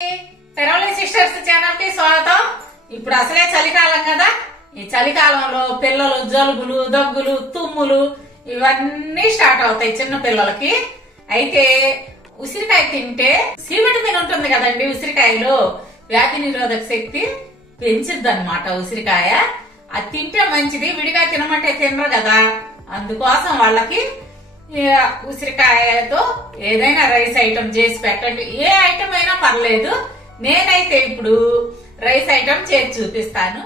Peravali sisters channel కి స్వాగతం. ఇప్పుడు అసలే చలికాలం కదా. ఈ చలికాలంలో పిల్లలు జలుబులు, దగ్గులు, తుమ్ములు ఇవన్నీ స్టార్ట్ అవుతాయి చిన్న పిల్లలకి. అయితే ఉసిరికాయ తింటే సి విటమిన్ ఉంటుంది కదండి. ఉసిరికాయలో వ్యాధి నిరోధక శక్తి పెంచుద్ది అనమాట ఉసిరికాయ. అది తింటే మంచిది. విడిగా తినమంటే తినరు కదా. అందుకోసం వాళ్ళకి ఉసిరికాయతో ఏదైనా రైస్ ఐటమ్ చేసి పెట్టండి. ఏ ఐటమ్ అయినా పర్లేదు. నేనైతే ఇప్పుడు రైస్ ఐటమ్ చేసి చూపిస్తాను.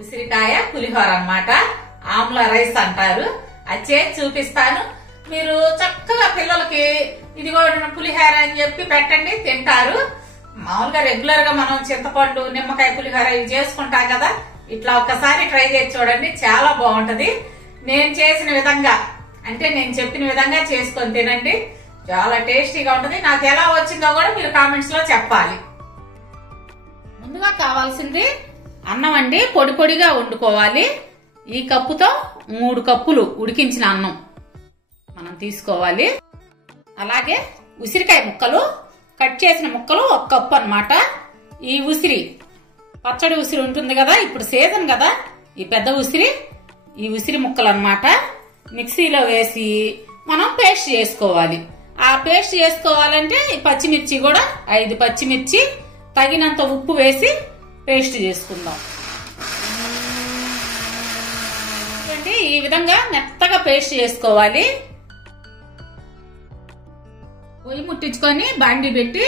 ఉసిరికాయ పులిహోర అన్నమాట. ఆమ్లా రైస్ అంటారు. అది చేసి చూపిస్తాను. మీరు చక్కగా పిల్లలకి ఇదిగో పులిహోర అని చెప్పి పెట్టండి, తింటారు. మామూలుగా రెగ్యులర్ గా మనం చింతపండు, నిమ్మకాయ పులిహోర ఇవి చేసుకుంటాం కదా. ఇట్లా ఒక్కసారి ట్రై చేసి చూడండి, చాలా బాగుంటది. నేను చేసిన విధంగా అంటే నేను చెప్పిన విధంగా చేసుకొని తినండి, చాలా టేస్టీగా ఉంటది. నాకు ఎలా వచ్చిందో కూడా మీరు కామెంట్స్ లో చెప్పాలి. ముందుగా కావాల్సింది అన్నం అండి. పొడి పొడిగా వండుకోవాలి. ఈ కప్పుతో 3 కప్పులు ఉడికించిన అన్నం మనం తీసుకోవాలి. అలాగే ఉసిరికాయ ముక్కలు, కట్ చేసిన ముక్కలు 1 కప్పు అన్నమాట. ఈ ఉసిరి పచ్చడి ఉసిరి ఉంటుంది కదా, ఇప్పుడు సీజన్ కదా. ఈ పెద్ద ఉసిరి, ఈ ఉసిరి ముక్కలు అన్నమాట మిక్సీలో వేసి మనం పేస్ట్ చేసుకోవాలి. ఆ పేస్ట్ చేసుకోవాలంటే ఈ పచ్చిమిర్చి కూడా 5 పచ్చిమిర్చి, తగినంత ఉప్పు వేసి పేస్ట్ చేసుకుందాం. ఈ విధంగా మెత్తగా పేస్ట్ చేసుకోవాలి. పొయ్యి ముట్టించుకొని బాండి పెట్టి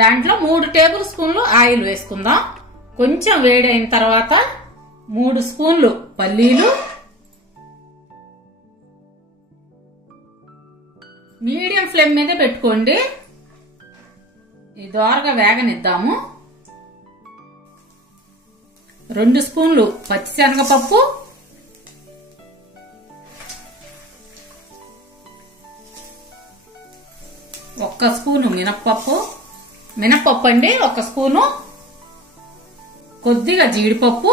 దాంట్లో 3 టేబుల్ స్పూన్లు ఆయిల్ వేసుకుందాం. కొంచెం వేడైన తర్వాత 3 స్పూన్లు పల్లీలు, మీడియం ఫ్లేమ్ మీద పెట్టుకోండి. ఇది దోరగా వేగనిద్దాము. 2 స్పూన్లు పచ్చిశనగపప్పు, 1 స్పూను మినప్పప్పు అండి, 1 స్పూను. కొద్దిగా జీడిపప్పు.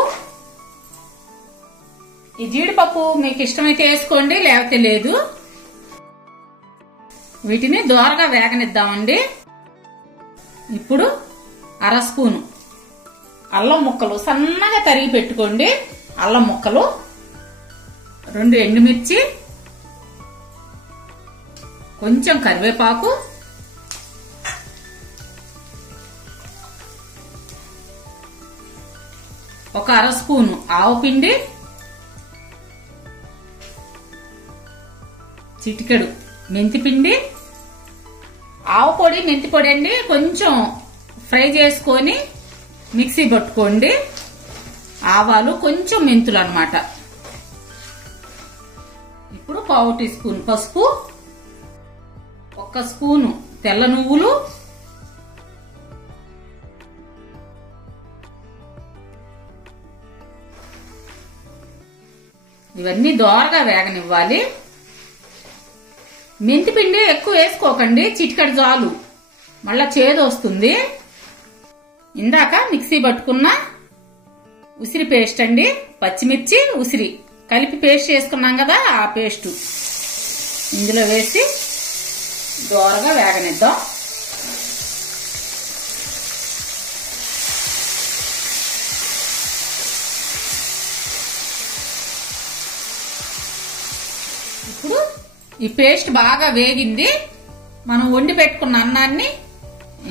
ఈ జీడిపప్పు మీకు ఇష్టమైతే వేసుకోండి, లేకపోతే లేదు. వీటిని దోరగా వేగనిద్దామండి. ఇప్పుడు 1/2 స్పూను అల్లం ముక్కలు సన్నగా తరిగి పెట్టుకోండి. అల్లం ముక్కలు, 2 ఎండుమిర్చి, కొంచెం కరివేపాకు, ఒక 1/2 స్పూను ఆవపిండి, చిటికెడు మెంతిపిండి. ఆవు పొడి, మెంతి పొడి అండి కొంచెం ఫ్రై చేసుకొని మిక్సీ పట్టుకోండి. ఆవాలు, కొంచెం మెంతులు అన్నమాట. ఇప్పుడు 1/4 టీ స్పూన్ పసుపు, 1 స్పూను తెల్ల నువ్వులు, ఇవన్నీ దోరగా వేగనివ్వాలి. మెంతిపిండి ఎక్కువ వేసుకోకండి, చిటికెడు చాలు, మళ్ళా చేదు వస్తుంది. ఇందాక మిక్సీ పట్టుకున్న ఉసిరి పేస్ట్ అండి, పచ్చిమిర్చి ఉసిరి కలిపి పేస్ట్ చేసుకున్నాం కదా, ఆ పేస్ట్ ఇందులో వేసి దోరగా వేగనిద్దాం. ఇప్పుడు ఈ పేస్ట్ బాగా వేగింది. మనం వండి పెట్టుకున్న అన్నాన్ని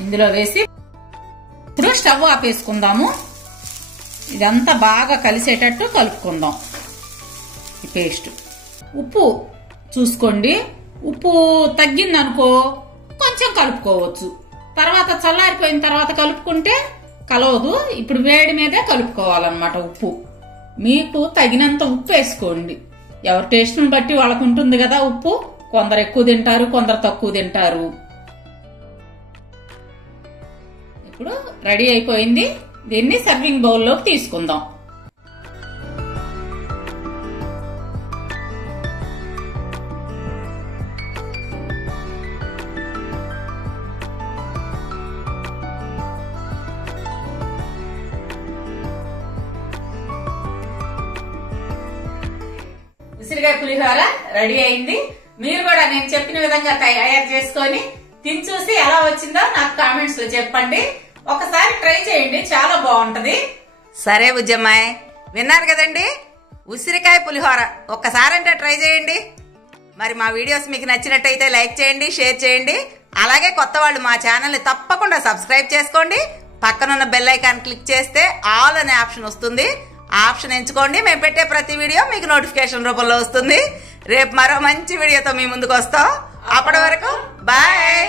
ఇందులో వేసి ఇప్పుడు స్టవ్ ఆపేసుకుందాము. ఇదంతా బాగా కలిసేటట్టు కలుపుకుందాం. ఈ పేస్ట్, ఉప్పు చూసుకోండి. ఉప్పు తగ్గిందనుకో కొంచెం కలుపుకోవచ్చు. తర్వాత చల్లారిపోయిన తర్వాత కలుపుకుంటే కలవదు. ఇప్పుడు వేడి మీదే కలుపుకోవాలన్నమాట. ఉప్పు మీకు తగినంత ఉప్పు వేసుకోండి. ఎవరి టేస్ట్ని బట్టి వాళ్ళకు ఉంటుంది కదా ఉప్పు. కొందరు ఎక్కువ తింటారు, కొందరు తక్కువ తింటారు. ఇప్పుడు రెడీ అయిపోయింది. దీన్ని సర్వింగ్ బౌల్లోకి తీసుకుందాం. ఉసిరికాయ పులిహోర రెడీ అయింది. మీరు కూడా నేను చెప్పిన విధంగా తయారు చేసుకొని తిని చూసి ఎలా వచ్చిందో నాకు కామెంట్స్ లో చెప్పండి. ఒకసారి ట్రై చేయండి, చాలా బాగుంటది. సరే బుజ్జమ్మాయి, విన్నారు కదండి, ఉసిరికాయ పులిహోర ఒక్కసారి అంటే ట్రై చేయండి. మరి మా వీడియోస్ మీకు నచ్చినట్టయితే లైక్ చేయండి, షేర్ చేయండి. అలాగే కొత్త వాళ్ళు మా ఛానల్ని తప్పకుండా సబ్స్క్రైబ్ చేసుకోండి. పక్కనున్న బెల్ ఐకాన్ క్లిక్ చేస్తే ఆల్ అనే ఆప్షన్ వస్తుంది. ఆ ఆప్షన్ ఎంచుకోండి. మేము పెట్టే ప్రతి వీడియో మీకు నోటిఫికేషన్ రూపంలో వస్తుంది. రేపు మరో మంచి వీడియోతో మీ ముందుకు వస్తాం. అప్పటి వరకు బాయ్.